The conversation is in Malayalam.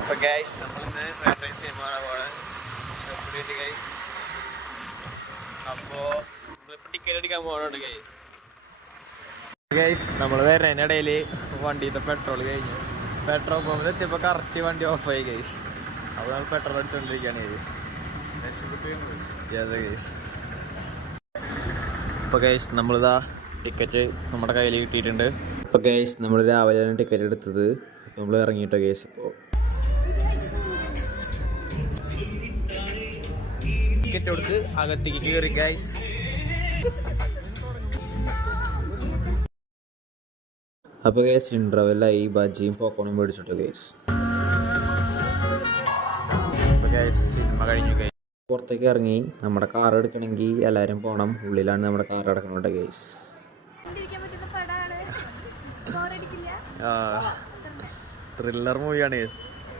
അപ്പോൾ ഗൈസ് നമ്മളിന്ന് ഫ്രൈഡ് റൈസ് ചെയ്യുമ്പോൾ ഷോപ്പിലേക്ക് ഗൈസ്. അപ്പോൾ നമ്മളിപ്പോൾ ടിക്കറ്റ് അടിക്കാൻ പോകുന്നുണ്ട് ഗൈസ്. ഗൈസ് നമ്മൾ വരുന്നതിനിടയിൽ വണ്ടിയിലത്തെ പെട്രോൾ കഴിഞ്ഞു. പെട്രോൾ പമ്പിൽ എത്തിയപ്പോൾ കറക്റ്റ് വണ്ടി ഓഫായി ഗൈസ്. അപ്പോൾ നമ്മൾ പെട്രോൾ അടിച്ചുകൊണ്ടിരിക്കുകയാണ് ഗൈസ്. ഗൈസ് അപ്പോൾ ഗൈസ് നമ്മളിതാ ടിക്കറ്റ് നമ്മുടെ കയ്യിൽ കിട്ടിയിട്ടുണ്ട്. അപ്പോൾ ഗൈസ് നമ്മൾ രാവിലെയാണ് ടിക്കറ്റ് എടുത്തത്. അപ്പോൾ നമ്മൾ ഇറങ്ങിയിട്ടോ ഗൈസ്. ഇപ്പോൾ ടിക്കറ്റ് കൊടുത്ത് അകത്തേക്ക് കയറി ഗൈസ്. അപ്പോൾ ഗൈസ് ഇൻ്റർവെല്ലായി ബജിയും പോക്കോണും മേടിച്ചിട്ടു ഗൈസ്. അപ്പോൾ ഗൈസ് സിനിമ കഴിഞ്ഞു ഗൈസ്. പുറത്തേക്ക് ഇറങ്ങി നമ്മുടെ കാർ എടുക്കണമെങ്കിൽ എല്ലാവരും പോകണം. ഉള്ളിലാണ് നമ്മുടെ കാർ എടുക്കണോട്ടെ ഗൈസ്. ത്രില്ലർ മൂവിയാണ് ഗൈസ്.